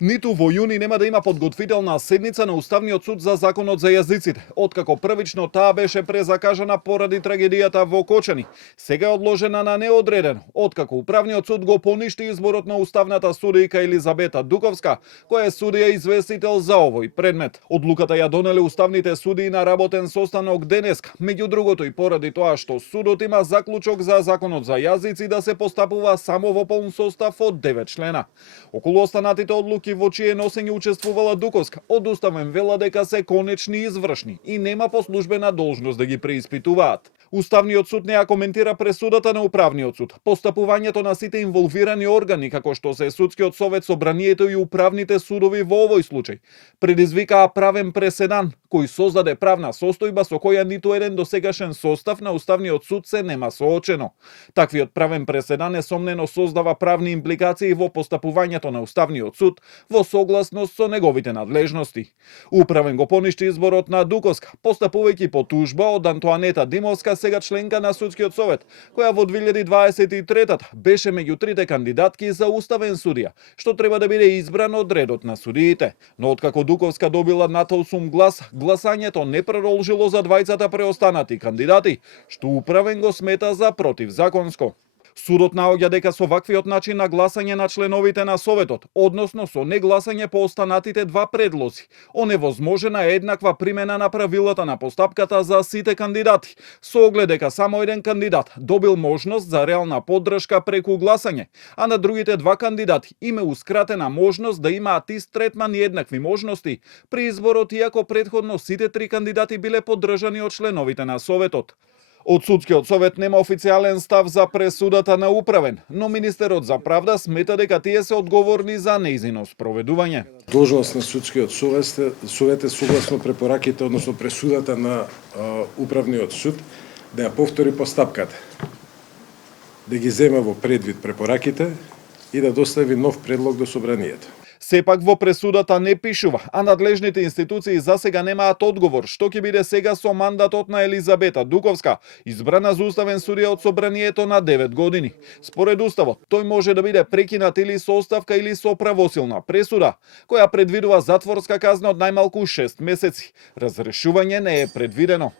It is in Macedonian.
Ниту во јуни нема да има подготвителна седница на Уставниот суд за законот за јазиците, откако првично таа беше презакажана поради трагедијата во Кочани. Сега е одложена на неодредено, откако Управниот суд го поништи изборот на уставната судијка Елизабета Дуковска, која е судија известител за овој предмет. Одлуката ја донеле уставните судии на работен состанок денеска, меѓу другото и поради тоа што судот има заклучок за законот за јазици да се постапува само во полн состав од 9 члена. Околу останатите одлуки во чие носење учествувала Дуковска, од уставен вела дека се конечни и извршни и нема по службена должност да ги преиспитуваат. Уставниот суд не ја коментира пресудата на Управниот суд, постапувањето на сите инволвирани органи, како што се Судскиот совет, собранието и управните судови во овој случај. Предизвикаа правен преседан, кој создаде правна состојба со која ниту еден досегашен состав на Уставниот суд се нема соочено. Таквиот правен преседан несомнено создава правни импликации во постапувањето на Уставниот суд во согласност со неговите надлежности. Управен го поништи изборот на Дуковска, постапувајќи по тужба од Антоанета Димовска, сега членка на Судскиот совет, која во 2023 беше меѓу трите кандидатки за уставен судија, што треба да биде избран од редот на судиите. Но откако Дуковска добила над 8 глас, гласањето не продолжило за двајцата преостанати кандидати, што Управен го смета за противзаконско. Судот наоѓа дека со ваквиот начин на гласање на членовите на Советот, односно со негласање по останатите два предлози, оневозможена е еднаква примена на правилата на постапката за сите кандидати, со оглед дека само еден кандидат добил можност за реална поддршка преку гласање, а на другите два кандидати им е ускратена можност да имаат ист третман и еднакви можности при изборот, иако претходно сите три кандидати биле поддржани од членовите на Советот. Од Судскиот совет нема официјален став за пресудата на Управен, но министерот за правда смета дека тие се одговорни за нејзино спроведување. Должност на Судскиот совет е согласно препораките, односно пресудата на Управниот суд, да ја повтори постапката, да ги зема во предвид препораките и да достави нов предлог до собранието. Сепак во пресудата не пишува, а надлежните институции засега немаат одговор што ќе биде сега со мандатот на Елизабета Дуковска, избрана за уставен судија од собранието на 9 години. Според уставот, тој може да биде прекинат или со оставка или со правосилна пресуда, која предвидува затворска казна од најмалку 6 месеци. Разрешување не е предвидено.